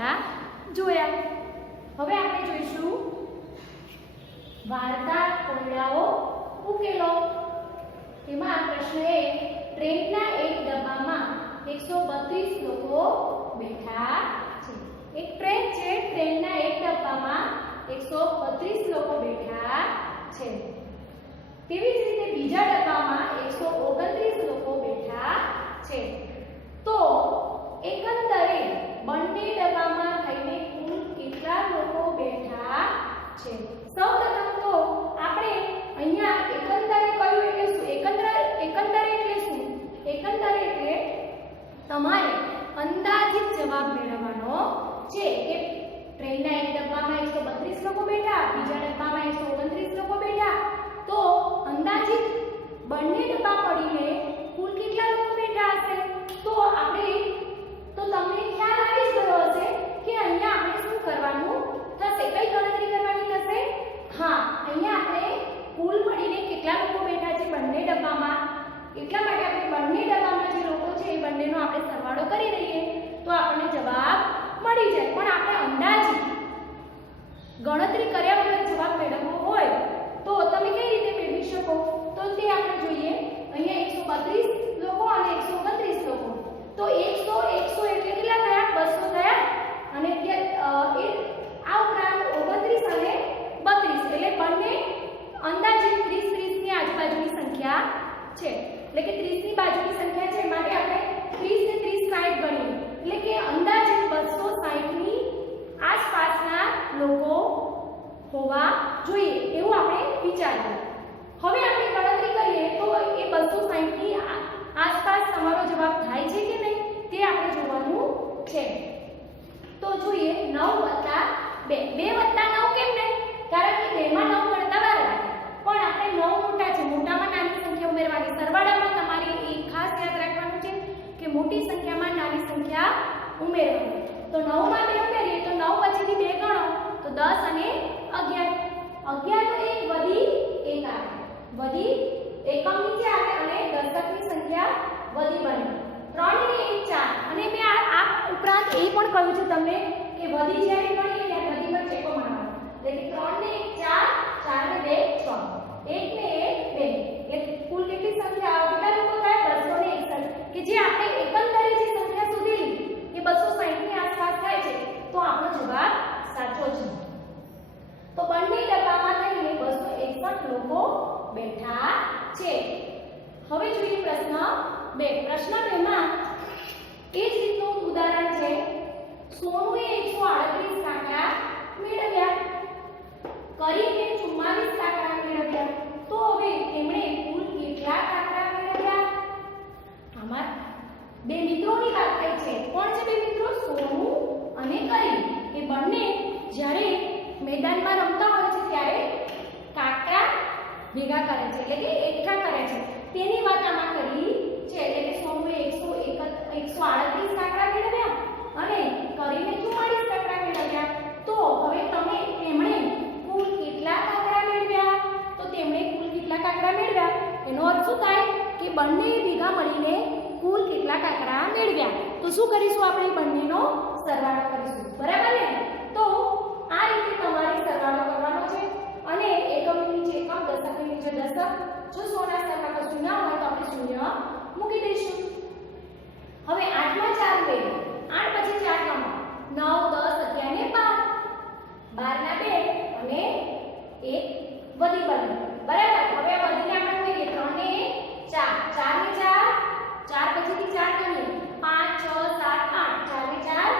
દાખલા જોયા. હવે આપણે જોઈશું વાર્તા કોયડાઓ ઉકેલો. તેમાં પ્રશ્ન એ ટ્રેનના એક ડબ્બામાં 132 લોકો બેઠા છે. એક ટ્રેન છે, ટ્રેનના એક ડબ્બામાં 132 લોકો બેઠા છે. તેવી જ રીતે બીજા ડબ્બામાં 129 લોકો બેઠા છે. તો એકંદરે બંને ડબ્બામાં થઈને કુલ કેટલા લોકો બેઠા છે? સૌપ્રથમ તો આપણે અહીંયા એકંદરે કયું એટલે શું? એકંદરે એટલે શું? એકંદરે એટલે તમારે અંદાજિત જવાબ મેળવવાનો છે કે ટ્રેનના એક ડબ્બામાં 132 લોકો બેઠા, બીજા ડબ્બામાં 129 લોકો બેઠા. તો અંદાજિત બંને ડબ્બા મળીને કુલ કેટલા લોકો બેઠા હશે? તો તમને ખ્યાલ આવી જ ગયો હશે કે અહીંયા આપણે શું કરવાનું થશે? કઈ ગણતરી કરવાની થશે? હા, અહીંયા આપણે કુલ મળીને કેટલા લોકો બેઠા છે બંને ડબ્બામાં, એટલા માટે આપણે બંને ડબ્બામાં જે લોકો છે એ બંનેનો આપણે સરવાળો કરી દઈએ તો આપણને જવાબ મળી જાય. પણ આપણે અંદાજિત ગણતરી કર્યા વગર જવાબ મેળવવો હોય તો તમે કઈ રીતે મેળવી શકો? તો તે આપણે જોઈએ. અહીંયા 132 લોકો અને 129 લોકો. તો 100 100 એટલે કેટલા થયા? 200 થયા. અને આ ઉપરાંત 29 અને 32 એટલે બંને અંદાજિત 30 30 ની આજુબાજુની સંખ્યા છે. એટલે કે 30 ની બાજુની સંખ્યા છે માટે આપણે 30 ને 30 60 ગણીએ. એટલે કે અંદાજિત 260 ની આસપાસના લોકો હોવા જોઈએ એવું આપણે વિચારીએ. હવે આપણે ગણતરી કરીએ તો એ 260 ની આસપાસ તમારો જવાબ થાય છે કે નહીં તે આપણે જોવાનું છે. તો જોઈએ 9 + 2 2 + 9 કેમ નહીં? કારણ કે 2 માં 9 ગણતા વાર લાગે. પણ આપણે 9 મોટા છે, મોટામાં નાની સંખ્યા ઉમેરવાની. સરવાળામાં તમારે એક ખાસ યાદ રાખવાનું છે કે મોટી સંખ્યામાં નાની સંખ્યા ઉમેરવાની. તો 9 માં 2 ઉમેરીએ તો 9 પછીથી 2 ગણો તો 10 અને 11. 11 તો એક વધી એક આવે, વધી એકમ નીચે આવે અને દશકની સંખ્યા વધી બને. 3 ને 1 4 અને મેં આ ઉપરાંત એ પણ કહ્યું છે તમને કે વધી જ્યારે ગણીએ ત્યારે વધી પર ચેકો મારવાનો. એટલે 3 ને 1 4, 4 ને 2 6, 1 ને 1 2. એટલે કુલ કેટલી સંખ્યા કેટલા લોકો થાય? 261. કે જે આપણે એકંદરે જે સંખ્યા શોધેલી એ 260 ની આસપાસ થાય છે. તો આપણો જવાબ સાચો છે. તો બંને ડબ્બામાં થઈને 261 લોકો બેઠા છે. હવે જોઈએ પ્રશ્ન 2. પ્રશ્ન 2 માં એ જ રીતનું ઉદાહરણ છે. સોનુએ 138 કાંકરા મેળવ્યા, કરીને 44 કાંકરા મેળવ્યા. તો હવે તેમણે કુલ કેટલા કાંકરા મેળવ્યા? આમાં બે મિત્રોની વાત થઈ છે. કોણ છે બે મિત્રો? સોનુ અને કરી. એ બંને જ્યારે મેદાનમાં રમતા હોય છે ત્યારે કાંકરા ભેગા કરે છે, એટલે કે એકઠા કરે છે. તેની વાત આમાં કરી છે. એટલે કે સોનુએ 138 કાંકરા મેળવ્યા અને કરીને 44 કાંકરા મેળવ્યા. તો હવે તેમણે કુલ કેટલા કાંકરા મેળવ્યા? તો તેમણે કુલ કેટલા કાંકરા મેળવ્યા એનો અર્થ શું થાય કે બંને ભેગા મળીને કુલ કેટલા કાંકરા મેળવ્યા. તો શું કરીશું? આપણે બંનેનો સરવાળો કરીશું. બરાબર ને? તો આ રીતે તમારે સરવાળો કરવાનો છે અને એકમની નીચે એકમ, દશકની નીચે દશક. જો સોના સરખા કશું ના હોય તો આપણે શૂન્ય મૂકી દઈશું. હવે 8 માં 4 ઉમેરીએ. 8 પછી 4 ગણો. 9 10 11 ને 12. 12 ના 2 અને 1 વધી બને. બરાબર? હવે આ વધીને આપણે ઉમેરીએ. 3 ને 4, 4 ને 4, 4 પછીથી 4 ગણીએ. 5 6 7 8, 4 ને 4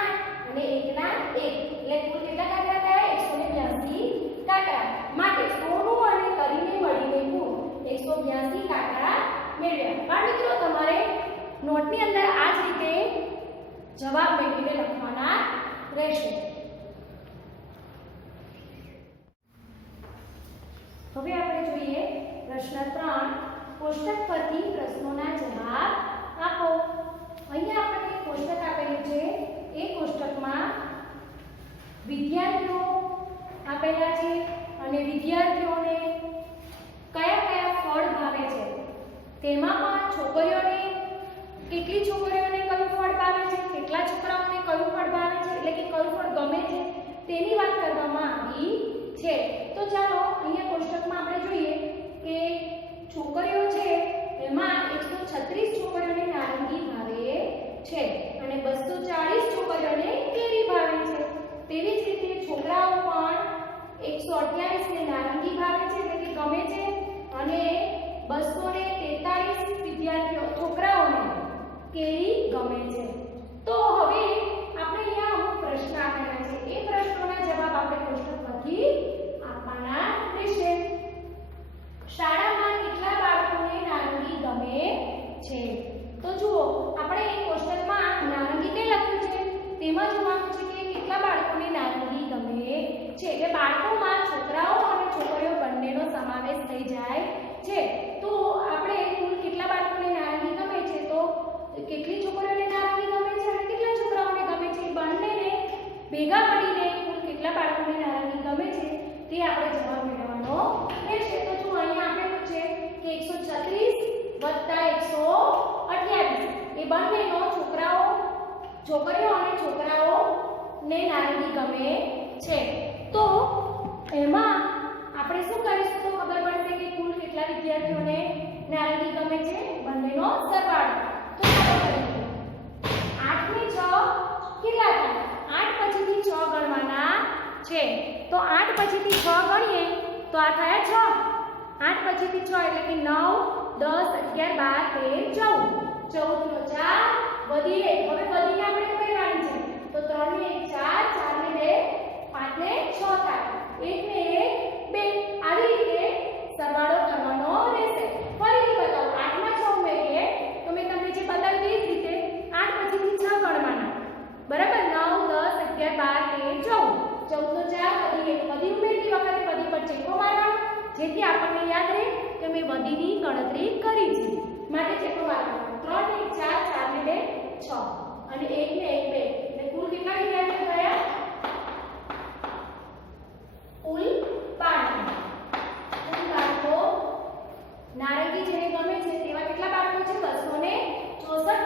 8 અને 1 ના 1. એટલે કુલ કેટલા કાંકરા થયા? 182 કાંકરા. માટે સોનુ અને કરીને મળીને કુલ 182 કાંકરા મેળવ્યા. બાળ મિત્રો, તમારે નોટની અંદર આ જ રીતે જવાબ મેળવીને લખવાના રહેશે. હવે આપણે જોઈએ પ્રશ્ન 3. કોષ્ટક પરથી પ્રશ્નોના જવાબ આપો. અહીંયા આપણને કોષ્ટક આપેલું છે. એ કોષ્ટકમાં વિદ્યાર્થીઓ આપેલા છે અને વિદ્યાર્થીઓને કયા કયા ફળ ભાવે છે તેમાં પણ છોકરીઓને કેટલી છોકરીઓને કયું ફળ ભાવે છે, કેટલા છોકરાઓને કયું ફળ ભાવે છે, એટલે છે. તો ચાલો અહીંયા કોષ્ટકમાં આપણે જોઈએ કે છોકરીઓ છે એમાં 136 છોકરીઓને નારંગી ભાવે છે અને 240 છોકરીઓને કેરી ભાવે છે. તેવી જ રીતે છોકરાઓ પણ 128 ને નારંગી ભાવે છે એટલે કે ગમે છે અને 243 વિદ્યાર્થીઓ છોકરાઓને કેરી ગમે છે. તો હવે આપણે અહીંયા અમુક પ્રશ્ન આપેલા છે. એ પ્રશ્નોના જવાબ આપણે કોષ્ટક પરથી આપવાના રહેશે. શાળામાં કેટલા બાળકોને નારંગી ગમે છે? તો જુઓ આપણે એ કોષ્ટકમાં નારંગી તે લખ્યું છે તેમાં જોવાનું છે કે કેટલા બાળકોને નારંગી ગમે છે. એટલે બાળકોમાં છોકરાઓ અને છોકરીઓ બંનેનો સમાવેશ થઈ જાય છે. તો આપણે કુલ કેટલા બાળકોને નારંગી ગમે છે તો કેટલી છોકરીઓને નારંગી ગમે છે અને કેટલા છોકરાઓને ગમે છે બંનેને ભેગા મળીને કુલ કેટલા બાળકોને નારંગી ગમે છે તે આપણે જવાબ મેળવવાનો રહેશે. તો જો અહીંયા આપેલું છે કે 136 128 એ બંનેનો છોકરીઓ અને છોકરાઓને નારંગી ગમે છે. તો એમાં આપણે શું કરીશું તો ખબર પડશે કે કુલ કેટલા વિદ્યાર્થીઓને નારંગી ગમે છે બંનેનો સરવાળો. તો ચાલો કરીએ. 8 ને 6 કેટલા થાય? 8 પછીથી 6 ગણવાના છે. તો 8 પછીથી 6 ગણીએ તો આ થયા 6. 8 પછીથી 6 એટલે કે 9 10 11 12 13 14 14 નો 4 વધી 1 હવે વધીને આપણે ઉમેરવાની છે. તો 3 ને 1 4 4 ને 2 5 ને 6 થાય. 1 ને 1 2 આવી રીતે સરવાળો કરવાનો રહેશે. ફરીથી બતાવો 8 માં 6 ઉમેરીએ તો મેં તમને જે બતાવ્યું તે જ રીતે 8 પછીથી 6 ગણવાના બરાબર. 9 10 11 12 13 14 નો 4 વધી 1 વધી ઉમેરતી વખતે વધી પર ચેકો મારવાનો જેથી આપણને યાદ રહે કે મેં વધીની ગણતરી કરી છે માટે ચેકો મારવાનો. 3 ને 1 4 4 ને 2 6 અને 1 ને 1 2 એટલે કુલ કેટલા વિદ્યાર્થીઓ થયા? કુલ 12. કુલ બાળકો નારંગી જેને ગમે છે તેવા કેટલા બાળકો છે? 264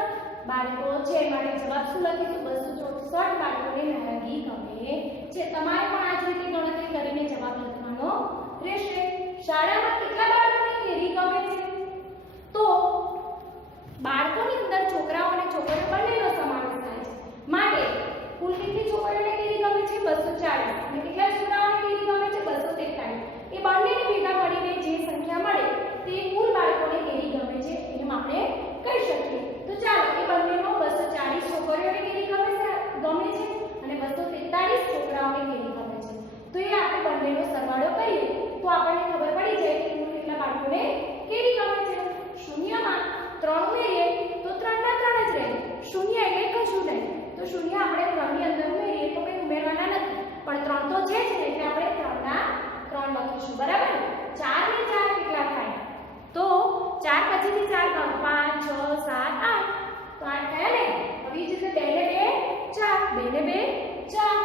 બાળકો છે. માટે જવાબ શું લખીશું? 264 બાળકોને નારંગી ગમે છે. તમારે પણ આ જ રીતે ગણતરી કરીને જવાબ લખવાનો રહેશે. શાળામાં કેટલા બાળકોને કેરી ગમે છે? તો બાળકોની અંદર છોકરાઓ અને છોકરીઓ બંનેનો સમાવેશ થાય છે. માટે કુલ કેટલી છોકરીઓને કેરી ગમે છે? 240 અને કેટલા છોકરાઓને કેરી ગમે છે? 243. એ બંનેને ભેગા મળીને જે સંખ્યા મળે તે કુલ બાળકોને કેરી ગમે છે એમ આપણે કહી શકીએ. તો ચાલો એ બંનેનો 240 છોકરીઓને કેરી ગમે છે અને 243 છોકરાઓને કેરી ગમે છે. તો એ આપણે બંનેનો સરવાળો કરીએ તો આપણને ખબર પડી જાય કે કુલ કેટલા બાળકોને કેરી ગમે છે. શૂન્યમાં 3 ઉમેરીએ તો 3 ના 3 જ રહે. શૂન્ય એટલે કશું નહીં. તો શૂન્ય આપણે 3 ની અંદર ઉમેરીએ તો કંઈ ઉમેરવાના નથી પણ 3 તો છે જ ને એટલે આપણે 3 ના 3 લખીશું બરાબર. 4 ને 4 કેટલા થાય? તો 4 પછીથી 4 ગણ 5 6 7 8 તો 8 થયા ને. હવે જ રીતે 2 ને 2 4 2 ને 2 4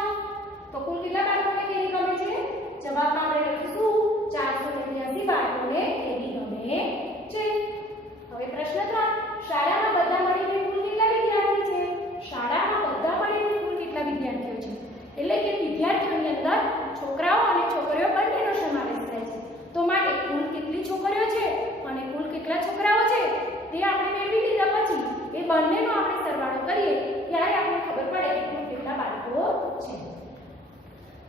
તો કુલ કેટલા બાળકોને કેરી ગમે છે? જવાબમાં આપણે લખીશું 483 બાળકોને કેરી ગમે છે. હવે પ્રશ્ન 3 શાળામાં બધા મળીને કુલ કેટલા વિદ્યાર્થી છે? શાળામાં બધા મળીને કુલ કેટલા વિદ્યાર્થીઓ છે? એટલે કે વિદ્યાર્થીઓની અંદર છોકરાઓ અને છોકરીઓ બંનેનો સમાવેશ થાય છે. તો માટે કુલ કેટલી છોકરીઓ છે અને કુલ કેટલા છોકરાઓ છે તે આપણે મેળવી લીધા પછી એ બંનેનો આપણે સરવાળો કરીએ ત્યારે આપણને ખબર પડે કે કુલ કેટલા બાળકો છે.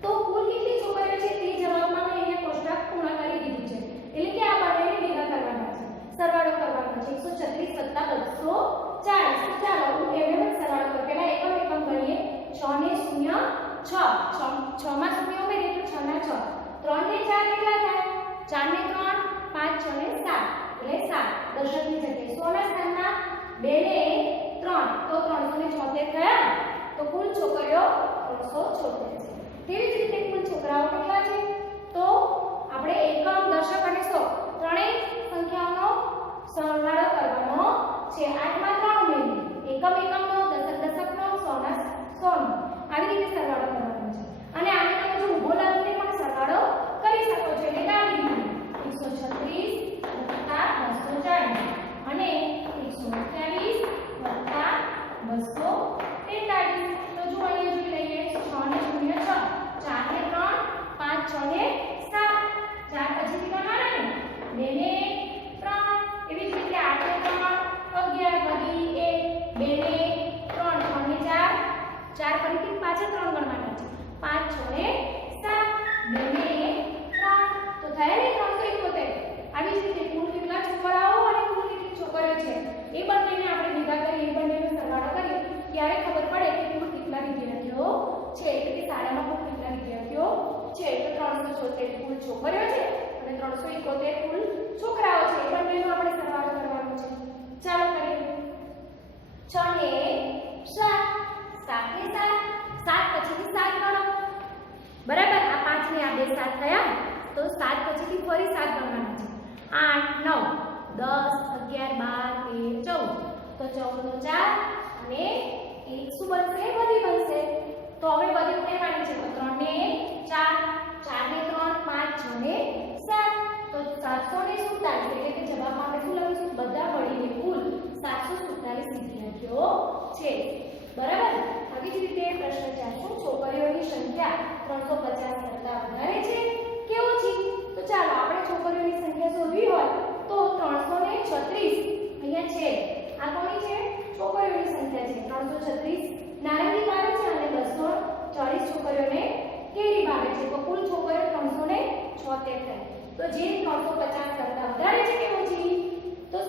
તો કુલ કેટલી છોકરીઓ છે તે જવાબમાં મેં અહીંયા કોષ્ટક પૂર્ણ કરી દીધું છે. એટલે કે આ બંનેને ભેગા કરવાના છે સરવાળો કરવાનો છે. 136 + 240. ચાલો હું એમને સરવાળો કરું. પહેલા એકમ ગણીએ. 6 ને 0 6 6 માં 0 ઉમેરીએ તો 6 ના 6. 3 ને 4 કેટલા થાય? 4 ને 3 5 6 ને 7 એટલે 7 દશકની જગ્યાએ 100 ના સ્થાનમાં 2 ને 3 તો 376 થયા. તો કુલ છોકરીઓ 376 છે. તેવી જ રીતે કુલ છોકરાઓ કેટલા છે? તો આપણે એકમ દશક અને 100 ત્રણેય સંખ્યાઓનો સરવાળો કરવાનો છે. 8 માં 3 ઉમેરીએ. એકમનો દશકનો 100 ના 100 નો આવી રીતે સરવાળો કરવાનો છે. અને આને તમે જો ઊભો લાવીને પણ સરવાળો કરી શકો છો. એટલે આવી રીતે 136 + 240 અને 128 + 243. તો જો અહીંયા જોઈ લઈએ 6 ને 0 6 4 ને 3 5 6 ને 4 ફરીથી પાછા 3 ગણવાના છે 5 6 ને 7 2 ને 3 તો થયા ને 371. આવી જ રીતે કુલ કેટલા છોકરાઓ અને કુલ કેટલી છોકરીઓ છે એ બંનેને આપણે ભેગા કરી એ બંનેનો સરવાળો કરીએ ત્યારે ખબર પડે કે કુલ કેટલા વિદ્યાર્થીઓ છે એટલે કે શાળામાં કુલ કેટલા વિદ્યાર્થીઓ છે. તો 376 કુલ છોકરીઓ છે અને 371 કુલ છોકરાઓ છે એ બંનેનો આપણે સરવાળો કરવાનો છે. ચાલો કરીએ. 6 ને 7 7 ને 7 7 પછીથી 7 ગણો બરાબર. આ 5 ને આ બે 7 થયા તો 7 પછીથી ફરી 7 ગણવાના છે 8 9 10 11 12 13 14 તો 14 નો 4 અને 1 શું બનશે વધી બનશે. તો હવે વધી ઉમેરવાની છે તો 3 ને 4 4 ને 3 5 6 ને 7 તો 747 એટલે કે જવાબમાં આપણે શું લખીશું બધા મળીને કુલ 747 વિદ્યાર્થીઓ છે બરાબર. આવી જ રીતે પ્રશ્ન 4 શું છોકરીઓની સંખ્યા 350 કરતા વધારે છે કે ઓછી. તો ચાલો આપણે છોકરીઓની સંખ્યા શોધવી હોય તો 336 અહીંયા છે. આ કોની છે છોકરીઓની સંખ્યા છે 336 નારંગી ભાવે છે અને 240 છોકરીઓને કેરી ભાવે છે. તો કુલ છોકરીઓ 376 થાય. તો જે 350 કરતા વધારે છે કે ઓછી તો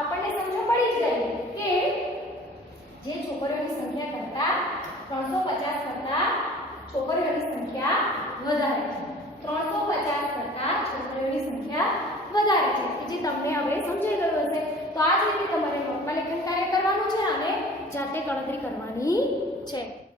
આપણને સમજ પડી જ ગઈ કે જે છોકરીઓની સંખ્યા કરતા 350 કરતા છોકરીઓની સંખ્યા વધારે છે. 350 કરતા છોકરીઓની સંખ્યા વધારે છે કે જે તમને હવે સમજાઈ ગયું હશે. તો આ જ રીતે તમારે નોટમાં લેખન કાર્ય કરવાનું છે અને જાતે ગણતરી કરવાની છે.